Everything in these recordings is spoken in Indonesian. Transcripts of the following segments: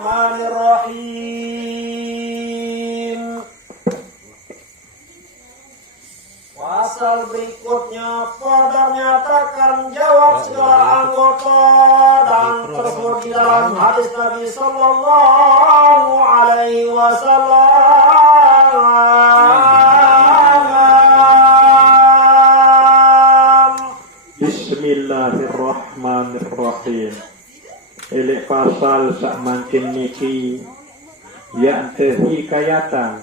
Bismillahirrahmanirrahim. Pasal berikutnya pada menyatakan jawab segala anggota dan tersebut di dalam hadis Nabi Sallallahu Alaihi Wasallam. Bismillahirrahmanirrahim. Elek pasal sak mancin niki yang hikayatan,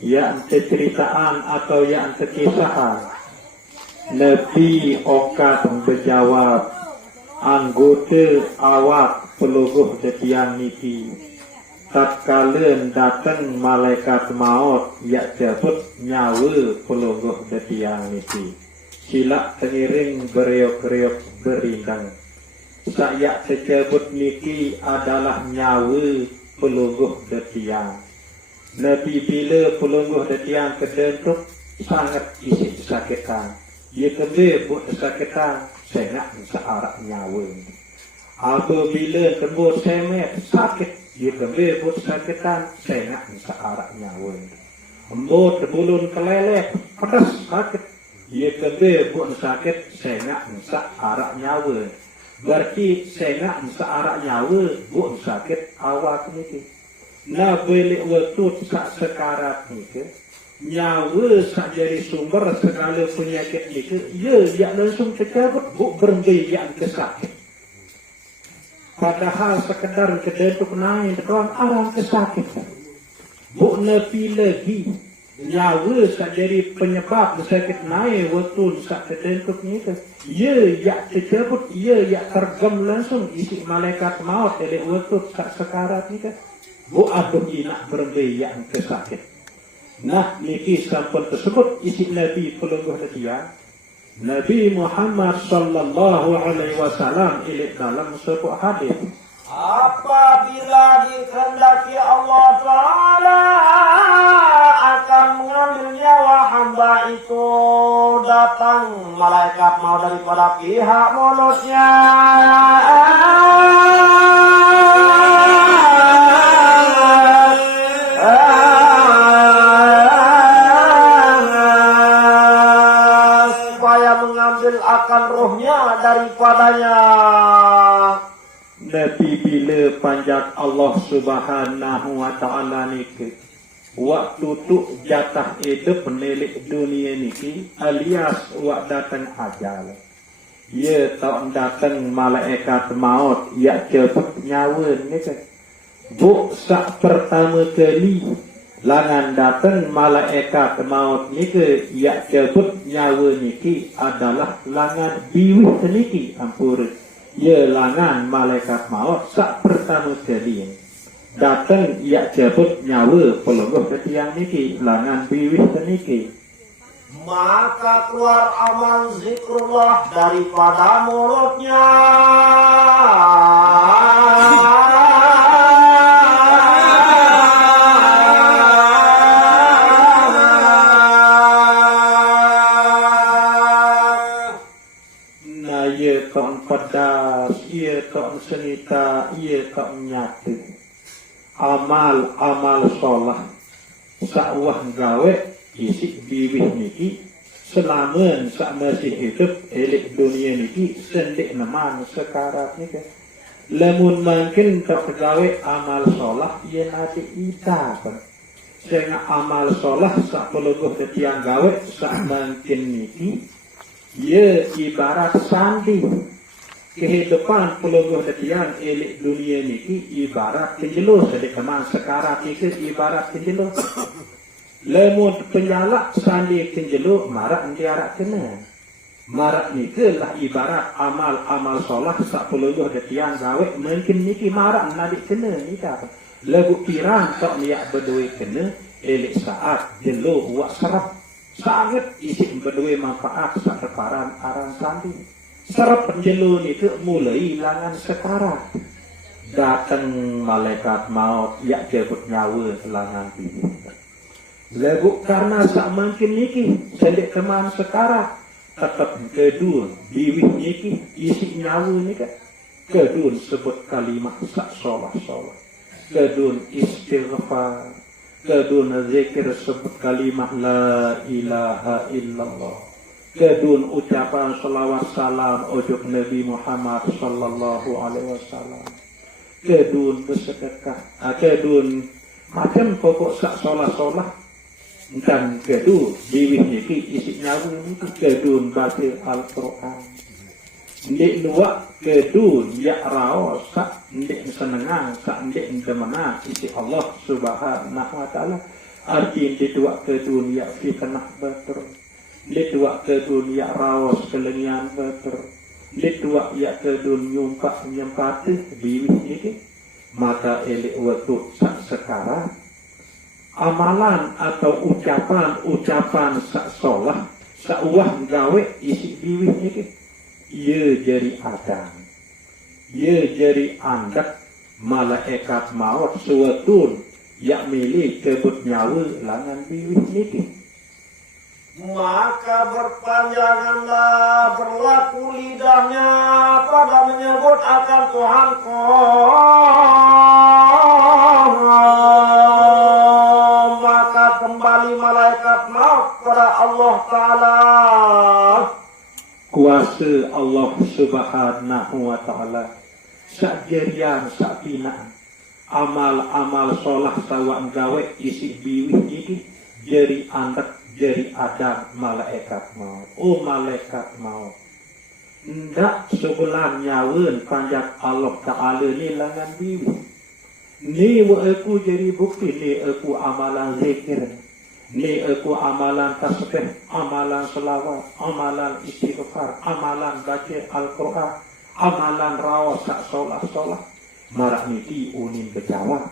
yang ceritaan atau yang kisahan. Nabi okat berjawab anggota awak peluguh detiang niki tatkala datang malaikat maut yak jabut nyawa peluguh detiang niki. Silak tengiring beriok-riok berindang. Sayak secebut niki adalah nyawa pelungguh detiang. Nabi bila pelungguh detiang kedentuk sangat isi kesakitan. Ia kembali buat kesakitan sangat searak nyawa. Apabila kembali semet sakit, ia kembali buat kesakitan sangat searak nyawa. Embut bulun kelelek pedas sakit, ia kembali buat sakit sangat searak nyawa. Berarti sengak searak nyawa buat sakit awak niki. Nah belik waktu sak sekarat niki, nyawa sak jadi sumber segala penyakit niki, ya langsung tercabut bu berhenti yang kesakit. Padahal sekedar kedentuk naik terang arah kesakitan. Bu nabi lagi nyawa sak jadi penyebab sakit naik waktu sak kedentuk niki. Ya tercabut, ya tergem langsung isi malaikat maut dari waktu sekarat ni kan. Bu aduh nak berhenti yang kesakit. Nah niki sampun tersebut isi Nabi pelungguh dia. Nabi Muhammad sallallahu alaihi wasallam ilik dalam sebuah hadis. Apabila dikehendaki Allah Ta'ala akan mengambil nyawa hamba itu, datang malaikat mau daripada pihak mulutnya. Supaya mengambil akan ruhnya daripadanya. Nabi bila panjat Allah Subhanahu wa Ta'ala niki waktu tu jatah hidup penilik dunia niki alias wak datang ajal. Ya tak datang malaikat maut ya cepet nyawa niki. Bu sak pertama kali langan datang malaikat maut niki ya cepet nyawa niki adalah langan biwih niki ampun. Ya langan malaikat maut sak pertama kali datang ia jabut nyawa pelungguh ketiang niki langan biwih niki. Maka keluar amal zikrullah daripada mulutnya. Pedas, ia tak senita, ia tak nyata. Amal solah sakwah gawe isi biwih niki selama sak masih hidup elik dunia niki sendik neman sekarat niki. Lamun mungkin tak gawe amal solah ia nanti ita kan. Sehingga amal solah sak pelungguh ketiang gawe sak mungkin niki ia ibarat sandi. Kehidupan pelungguh detiang elik dunia niki ibarat penjelus. Jadi kemang sekarat niki ibarat penjelus. Lemut penyalak sandi penjelus marak ndiarak kena. Marak niki lah ibarat amal solah sak pelungguh detiang gawe mungkin niki marak nadik kena nika. Lagu pirang tak niat berdua kena elik saat jelu buat serap. Sangat isi berdua manfaat sak reparan arang sandi. Serap penjelu itu mulai langan sekarang. Datang malaikat maut yak jebut nyawa langan ini. Lagu karena sak mungkin niki sendik keman sekarang tetap kedua biwih niki isi nyawa niki kedua sebut kalimat sak solah. kedun istighfar, kedun zikir sebut kalimah la ilaha illallah, kedun ucapan salawat salam ujug Nabi Muhammad sallallahu alaihi wasallam, kedun bersedekah, kedun macam pokok sak solah-solah, dan kedun diwih niki isi nyawa niki kedun baca Al-Quran. Ndik luak kedun ya raos sak ndik senengang sak ndik demana isi Allah Subhanahu wa taala. Arti ndik luak kedun ya fi kenah beter, ndik luak kedun ya raos kelengian beter, ndik luak ya kedun nyumpak nyempatih diwih niki. Maka elek waktu sekarang amalan atau ucapan sak solah sak uah gawe isi biwih niki ye jadi adang, ye jadi andak malaikat maut suwetun yak milih kebut nyawa langan biwih niki. Maka berpanjanganlah berlaku lidahnya pada menyebut akan Tuhanku, maka kembali malaikat maut kepada Allah Ta'ala. Kuasa Allah Subhanahu wa taala sak jerian sak binaan amal-amal solah sawak gawe isi biwih iki jeri andak jeri ada malaikat maut. Oh malaikat maut, ndak sebulan nyawen panjat Allah Ta'ala ni langan biwih ni wa aku jadi bukti ni aku amalan zikir, ni aku amalan tasbih, amalan selawat, amalan istighfar, amalan baca Al-Quran, amalan rawat sak solah-solah marak niki unin berjawab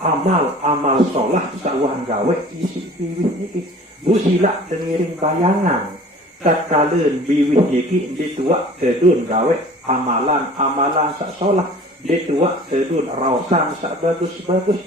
amal solah sawah gawe isi biwih niki busila dengiring bayangan tatkala biwih niki dituak kedun gawe amalan sak solah dituak kedun rawasan sak bagus-bagus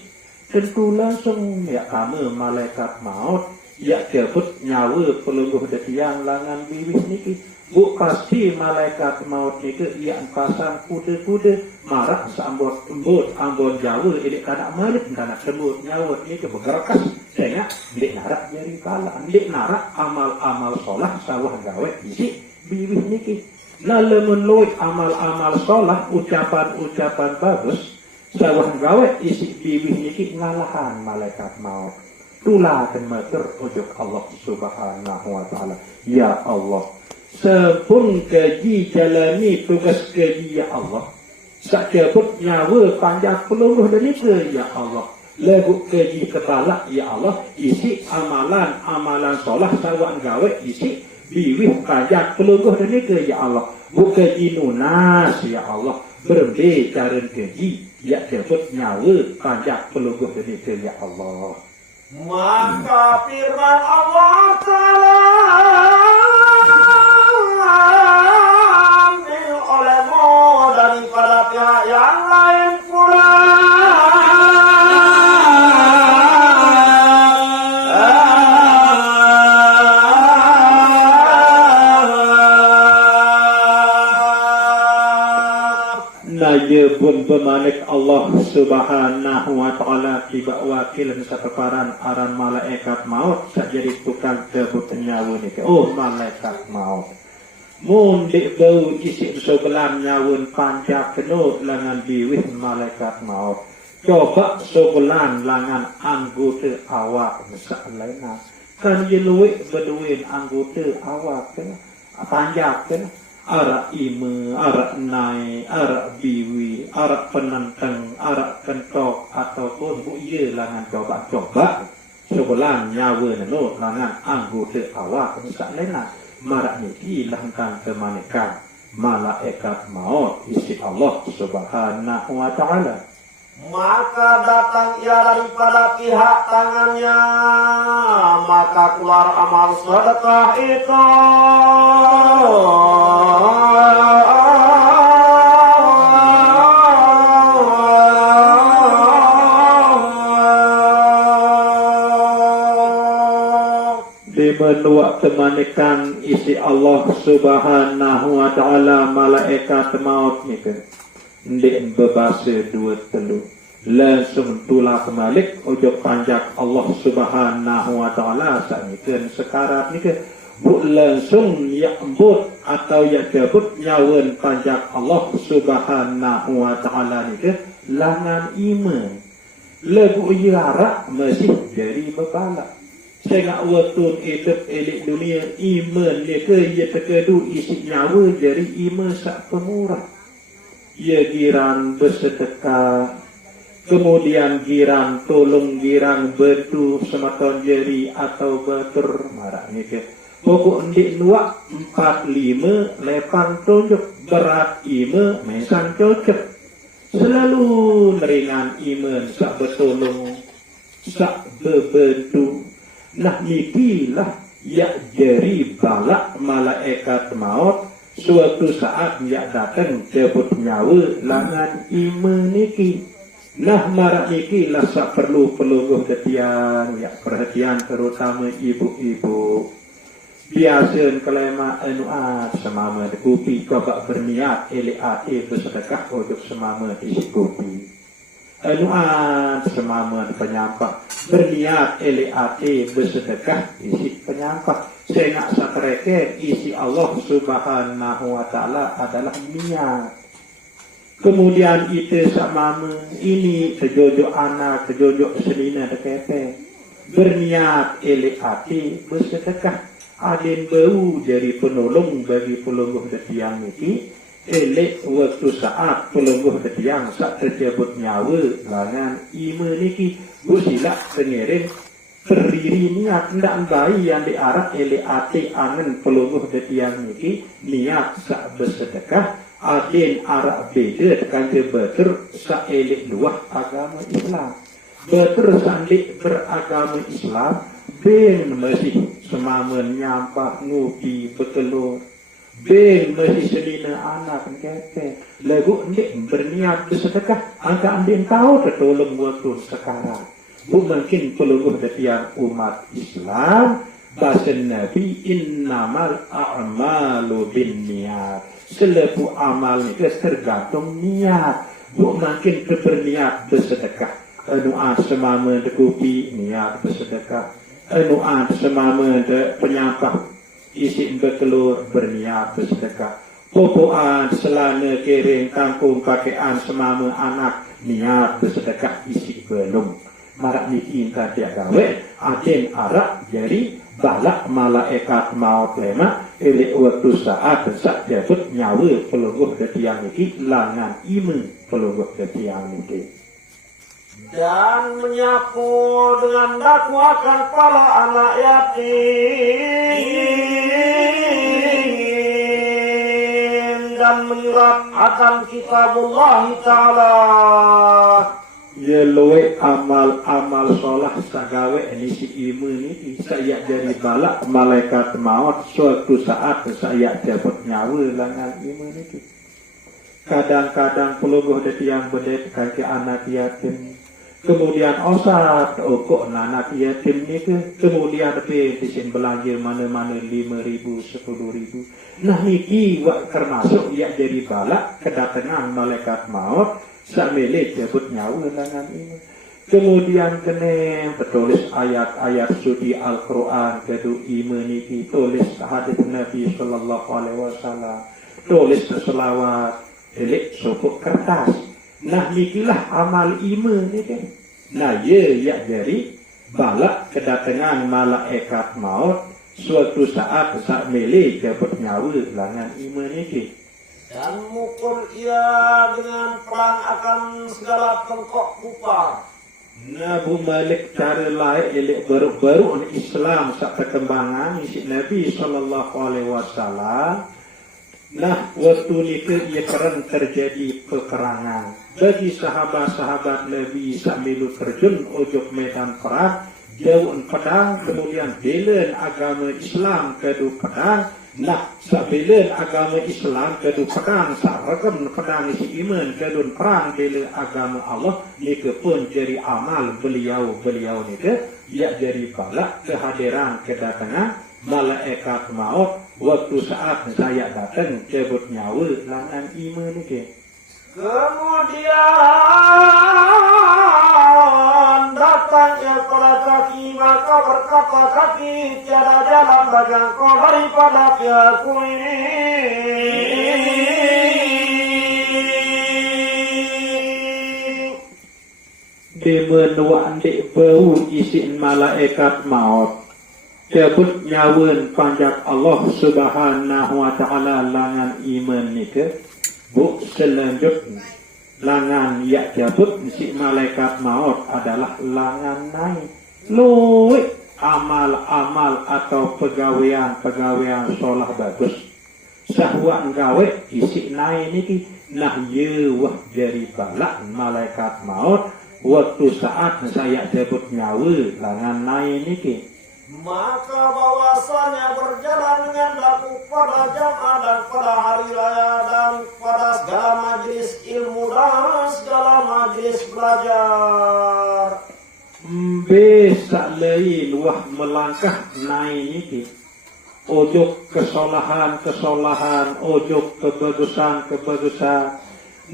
tentu langsung ya kamu malaikat maut ya kebut nyawa pelungguh detiang langan biwih niki. Bu pasti malaikat maut niki ya pasang kuda-kuda marak sambut embut ambon Jawa ini kanak malik kanak sebut nyawa niki bergerakas saya ndik narak jari pala ndik narak amal solah sawah gawe isi biwih niki. Lamun luwih amal solah ucapan bagus sawah gawe isi biwih niki ngalahan malaikat maut. Tulah dan mater ujug Allah Subhanahu wa taala. Ya Allah, sepun kaji jalani tugas kaji ya Allah. Sak cabut nyawa panjang peluluh dan itu ya Allah. Lagu kaji kepala ya Allah. Isi amalan solah sawak gawe isi biwih panjang peluluh dan itu ya Allah. Bukan inunas ya Allah. Berhenti cara kaji ya cabut nyawa panjang peluluh dan itu ya Allah. Maka firman Allah Ta'ala ambil olehmu daripada pihak yang lain pula. Naya pun pemanik Allah Subhanahu wa ta'ala tiba wakil sekeparan aran malaikat maut jadi tukang kebut nyawa ni. Oh malaikat maut mundik bau isi sebelah nyawun pancak penuh langan biwih malaikat maut. Coba sebelah langan anggota awak misalnya kan jeluik berduin anggota awak kan panjak kan arak ime, arak nai, arak biwi, arak penenteng, arak kentok ataupun buye langan coba-coba sebelah nyawa neno langan anggota awak misalnya marak niki langkang kemanikan malaikat maut isi Allah Subhanahu wa ta'ala. Maka datang ia daripada pihak tangannya, maka keluar amal sedekah itu. Di menuak temanikan isi Allah Subhanahu wa ta'ala malaikat maut ni kan. Ndik berbahasa dua telu. langsung tulah kembali ujung panjak Allah Subhanahu wa taala saknikeun sekarang ni ke bu langsung ya'bud atau ya jabut nyawan panjak Allah Subhanahu wa taala ni ke langan iman lagu yarak masih jadi berbalak saya waktu hidup elik dunia iman dia ke ia terkedu isi nyawa jadi iman sak pemurah ia girang bersedekah kemudian girang tolong girang bantu sematon jari atau batur marah ni ke pokok ndik nuak 45 lepang tunjuk berat ima mesan cocok selalu meringan iman sak bertolong sak berbantu nah nikilah ya jari balak malaikat maut suatu saat ya datang jebut nyawa langan iman niki nah marak niki lah sak perlu ketian ya perhatian terutama ibu-ibu biasa kelema anuat semama kopi kau berniat LAT bersedekah untuk semama isi kopi anuat semama penyampah berniat LAT bersedekah isi penyampah saya nak sakreke isi Allah Subhanahu wa taala adalah niat kemudian itu semama ini sejojok anak sejojok selina dekepe berniat LAT bersedekah adin bau jadi penolong bagi pelungguh detiang ini elek waktu saat pelungguh detiang saat terjebut nyawa langan ima niki busilak sengereng terdiri niat ndak bayi yang diarah LAT angen pelungguh detiang niki niat sak bersedekah adin arak beda tekan ke betul sak elek luah agama Islam betul sandik beragama Islam ben masih semama nyampah ngupi betelur ben masih selina anak kete lagu ndik berniat bersedekah angka andin tahu tertolong waktu sekarang bu mungkin pelungguh detiang umat Islam bahasa Nabi innamal a'malu binniyat selepu amal itu tergantung niat bu mungkin berniat bersedekah doa semama dekupi niat bersedekah doa semama penyampah isi bertelur berniat bersedekah popoan selana kering kangkung pakaian semama anak niat bersedekah isi belum marak niki tak gawe aden arak jadi balak malaikat maut lema elek waktu saat sak jabut nyawa pelungguh detiang niki langan iman pelungguh detiang niki dan menyapu dengan dakwakan kepala anak yatim dan menyurat akan kitabullah ta'ala ya luwe amal solah sagawe ini si iman ini saya jadi balak malaikat maut suatu saat saya dapat nyawa langan iman itu kadang-kadang pelungguh detiang bedet kaki anak yatim kemudian osat okok anak yatim ni ke kemudian disin belanja mana-mana 5.000 10.000 nah niki wak termasuk ya jadi balak kedatangan malaikat maut sak milik jabut nyawa langan ini kemudian kena bertulis ayat-ayat suci Al-Quran kedu iman niki tulis hadis Nabi sallallahu alaihi wasallam tulis selawat elek sokok kertas nah nikilah amal iman ni kan nah ya jadi balak kedatangan malaikat maut suatu saat sak milik dapat nyawa langan iman ni dan mukul ia dengan perang akan segala pengkok kupar Nabi Malik cara lain elek baru-baru Islam sak perkembangan isi Nabi sallallahu alaihi wasallam. Nah, waktu itu ia perang terjadi peperangan. Bagi sahabat-sahabat Nabi sambil terjun ujung medan perang, jauh pedang, kemudian bela agama Islam kedu pedang. Nah, sabila agama Islam kedu pedang, sarakam pedang isi iman kedu perang bela agama Allah. Nika pun jadi amal beliau ni ke, ia jadi balak kehadiran kedatangan malaikat maut waktu saat saya datang cabut nyawa langan iman ni ke. Kemudian datang yang pada kaki, maka berkata kaki, tiada jalan bagi engkau daripada pihakku ini. Dimenuan di bau isin malaikat maut. Cabut nyawen panjat Allah subhanahu wa ta'ala langan iman nika. Buk selanjutnya. Langan ya cabut si malaikat maut adalah langan naik. Luwih amal-amal atau pegawaian sholah bagus. Sahwa gawe isi naik niki. Nah yewah dari balak malaikat maut. Waktu saat saya cabut nyawa langan naik niki. Maka bahwasanya berjalan dengan laku pada jamaah dan pada hari raya dan pada segala majelis ilmu dan segala majelis belajar. Bisa lain wah melangkah naik niki. Ojo kesolahan, ojo kebagusan.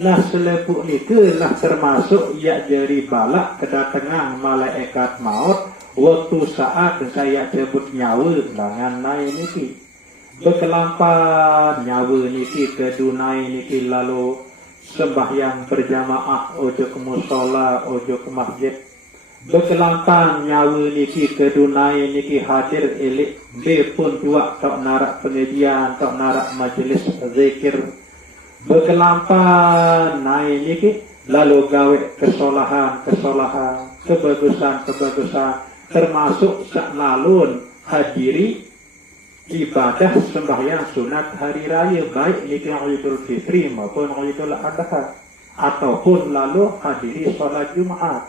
Nah selepuk niki lah termasuk ya jari balak kedatangan malaikat maut. Waktu saat saya cabut nyawa langan naik niki. Berkelampan nyawa niki ke dunai niki lalu sembahyang berjamaah ojo ke musola, ojo ke masjid. Berkelampan nyawa niki ke dunai niki hadir elik. Be pun juga tak narak pengajian, tak narak majelis zikir. Berkelampan naik niki lalu gawe kesolahan, kebagusan. Termasuk saklalun hadiri ibadah sembahyang sunat hari raya baik niki Idul Fitri maupun Idul Adha ataupun lalu hadiri sholat Jumat.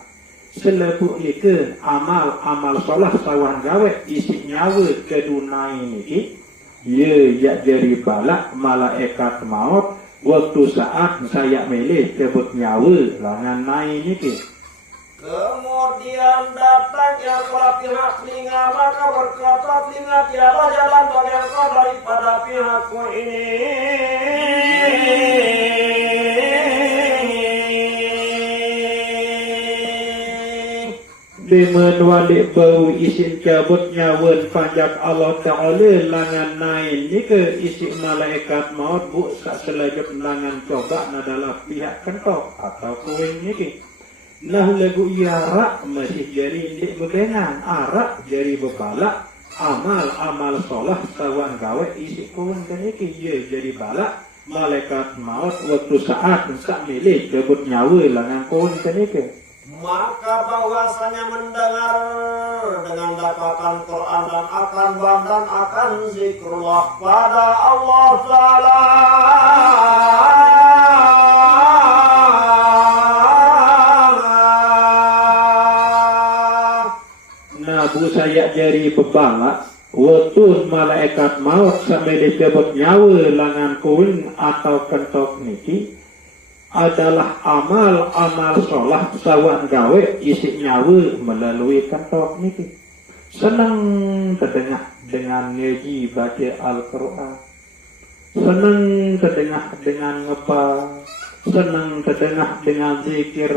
Selebu niki amal sholat sawan gawe isi nyawa kedunai niki ya jadi balak malaikat maut waktu saat saya milih kebut nyawa langan naik niki. Kemudian datang yang pada pihak telinga, maka berkata telinga tiada jalan bagi engkau daripada pihakku ini. Dimenualik bau isin cabut nyawan panjat Allah Ta'ala langan naik ni ke isi malaikat maut bu sak selajut langan coba adalah pihak kentok atau kuing ni ke. Nah lagu iarak masih jari indik bebengan arak jari bebalak amal solah sawan gawe isi kuing kan iki ye jadi balak malaikat maut waktu saat sak milih cabut nyawa langan kuing kan iki. Maka bahwasanya mendengar dengan dapatan Quran dan akan bandan akan zikrullah pada Allah Ta'ala. Nabu saya jari bebalak waktu malaikat maut sampai disebut nyawa langan kuing atau kentok niki adalah amal sholah sawan gawe isi nyawa melalui kentok niki. Senang terdengar dengan ngaji baca Al-Quran, senang terdengar dengan ngepal, senang terdengar dengan zikir,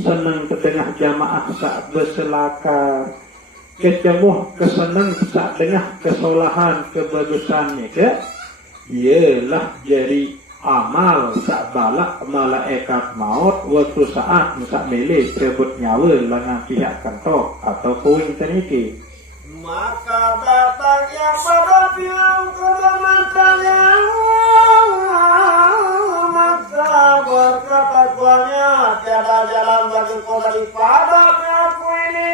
senang terdengar jamaah sak berselakar, kejemuh kesenang sak dengar kesolahan kebagusannya ke ialah jadi amal sak balak malaikat maut waktu saat sak milih sebut nyawa langan pihak kentok atau kuing teniki. Maka datang yang pada pihak kebenarannya, maka berkata tuanya tiada jalan bagi kau daripada pihakku ini.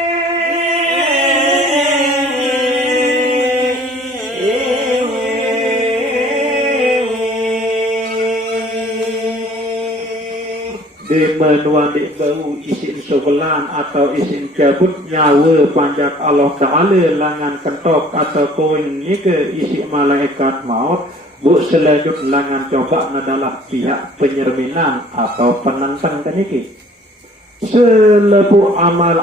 Dimenuan di bau isin sebelan atau isin cabut nyawa panjat Allah Ta'ala langan kentok atau koin ni ke isi malaikat maut bu selanjut langan coba adalah pihak penyerminan atau penentang teniki. Selebu amal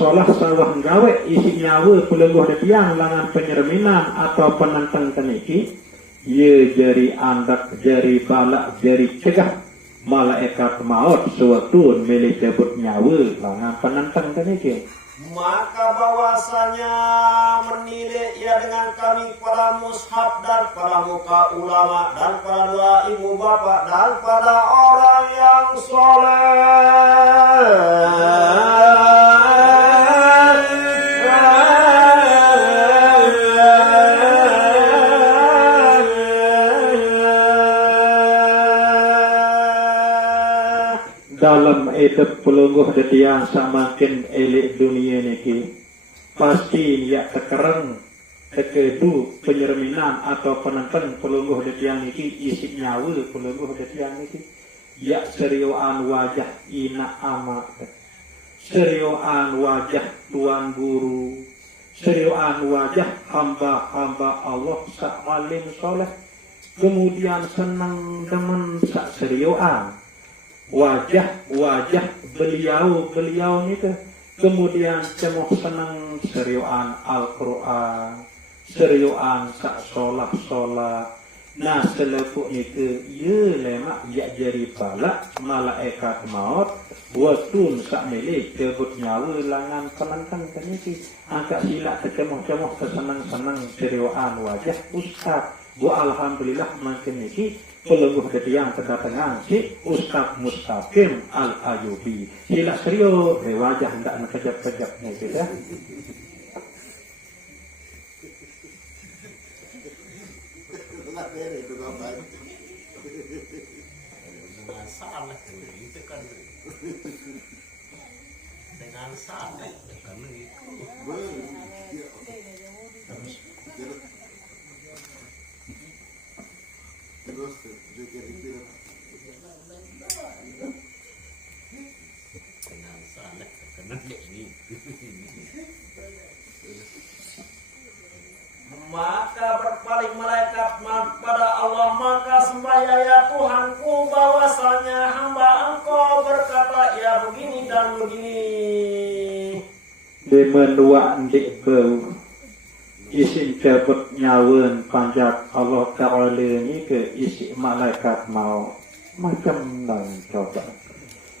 sholah sawah gawe isi nyawa pelengguh di tiang langan penyerminan atau penentang teniki ye jari andak jari balak jari cegah malaikat maut sewaktu milik jabut nyawa langan penantang tadi ke. Maka bahwasanya menilai ia dengan kami para mushaf dan para muka ulama dan para dua ibu bapak dan pada orang yang soleh. Dalam edep pelungguh detiang samakin elik dunia niki pasti ya tekereng tekedu penyerminan atau penentang pelungguh detiang niki isi nyawa pelungguh detiang niki ya serioan wajah ina amat serioan wajah tuan guru serioan wajah hamba-hamba Allah sak alim soleh kemudian senang demen sak serioan wajah beliau itu kemudian cemoh senang serioan Al-Quran serioan sak solah nah selepuk itu ya lemak ya jadi balak malaikat maut waktu sak milik kebut nyawa langan penantang teniki angkat silak cemoh kesenang-senang serioan wajah ustaz bu alhamdulillah makin niki pelungguh ketiang kedatangan si Ustaz Mustaqim Al-Ayubi sila serius wajah hendak nakejap-kejapnya gitu ya. Dengan salah maka berpaling malaikat pada Allah maka sembaya ya Tuhanku bahwasanya hamba engkau berkata ya begini dan begini di menua ndik bau isin cabut nyawen panjat Allah Ta'ala ini ke isi malaikat mau macam lang coba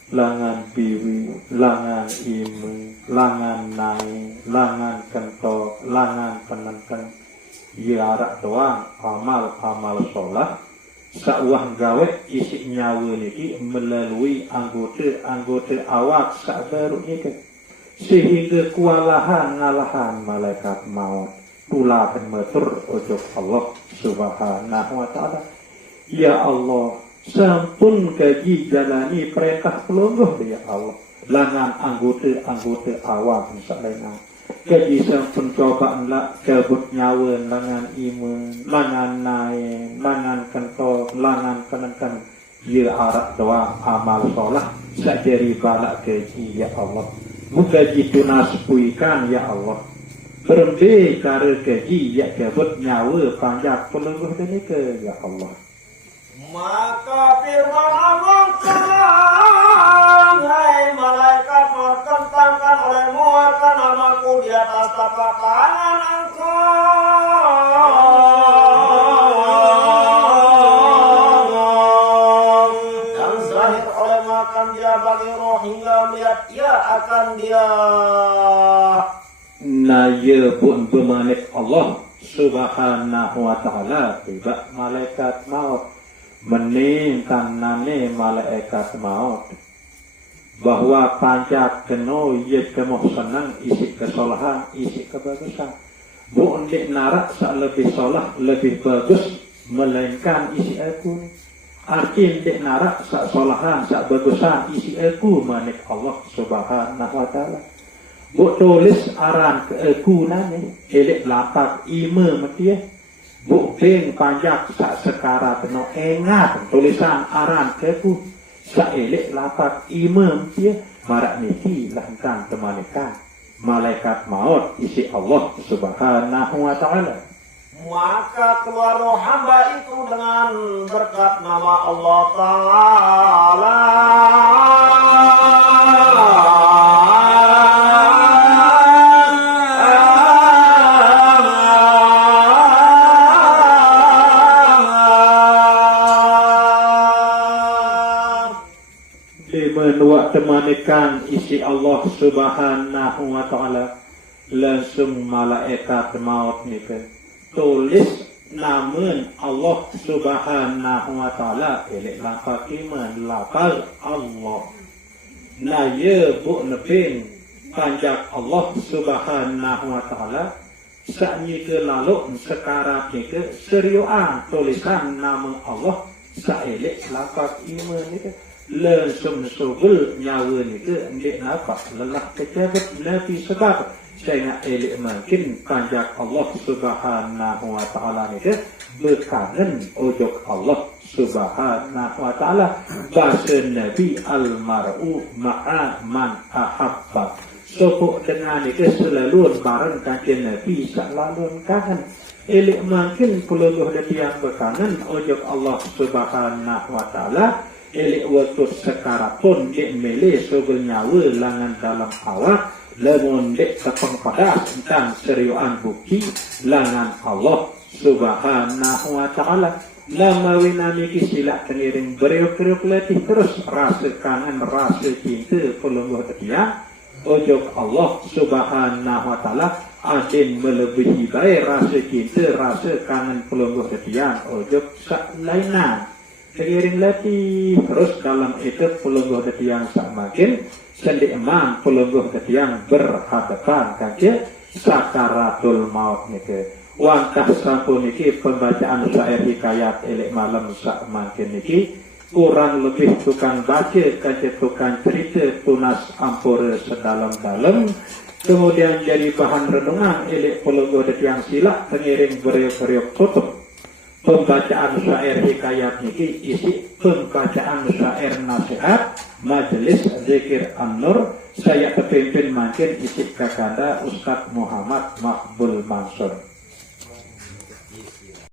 langan biwi, langan imu, langan nai, langan kentok, langan penentang yarak doang amal sholat sakwah gawe isi nyawa niki melalui anggota awak sak baru niki sehingga kualahan ngalahan malaikat maut tulah metur ujub Allah subhanahu wa ta'ala ya Allah sampun kaji jalani perintah pelungguh ya Allah langan anggota awak misalnya kaji sampun cobaan lah kebut nyawa langan iman langan naik langan kentok langan penentang ya arak doang amal sholat sajari balak kaji ya Allah mukaji tunas puikan ya Allah berembe kare kaji ya kebut nyawa panjat pelungguh ini ke ya Allah maka firman Allah terang hai malaikat bertentangkan olehmu akan namaku di atas tapak tangan engkau dan zahir oleh makan dia bagi roh hingga melihat ia akan dia naya pun bermanik Allah subhanahu wa ta'ala tidak malaikat maut meningkan nane malaikat maut bahwa panjat keno ye kemoh senang isi kesolahan isi kebagusan bu ndik narak sak lebih solah lebih bagus melainkan isi aku arti ndik narak sak solahan sak bagusan isi aku manik Allah subhanahu wa ta'ala bu tulis aran ke aku nane elek lapak ime metiah bukting panjak sak sekara penuh engat tulisan aran keku sak elek lapak imam dia marak niki langkang temanikan malaikat maut isi Allah subhanahu wa ta'ala maka keluar roh hamba itu dengan berkat nama Allah Ta'ala Namikan isi Allah Subhanahu wa ta'ala langsung malaikat maut ni ke tulis namun Allah Subhanahu wa ta'ala elek lafaz iman lafaz Allah na ye bu neping panjak Allah Subhanahu wa ta'ala saknyi ke lalu sekarang ni ke seriuan tulisan nama Allah saelek lafaz iman ni ke langsung subul nyawa ni ke ndek nafas lelah kejabat nabi sebab saya elek makin panjak Allah Subhanahu wa ta'ala ni ke berkangen ojok Allah Subhanahu wa ta'ala bahasa Nabi al-mar'u ma'a man ahabba sopok dengan ni ke selalu bareng kajian Nabi selalu kangen elek makin puluh yang berkangen ojok Allah Subhanahu wa ta'ala elek waktu sekarang pun dek mele sobel nyawa langan dalam awak lamun dek tepeng pada tentang seriuan bukti langan Allah Subhanahu wa ta'ala lama winamiki sila tengiring beriuk-riuk letih terus rasa kangen rasa cinta pelungguh dia ojok Allah Subhanahu wa ta'ala adin melebihi baik rasa cinta rasa kangen pelungguh dia ojok lainan tengiring letih terus dalam itu pelungguh dia semakin sendi emang pelungguh yang berhadapan kaki sakaratul maut niki wangkah sampun niki pembacaan syair hikayat elek malam sak makin niki kurang lebih tukang baca kaca tukang cerita tunas ampura sedalam-dalam kemudian jadi bahan renungan elek pelungguh yang silak pengiring beriuk-beriuk tutup pembacaan syair hikayat niki isi pembacaan syair nasihat Majelis Zikir An-Nur saya kepimpin makin isi kakanda Ustaz Muhammad Makbul Mansur.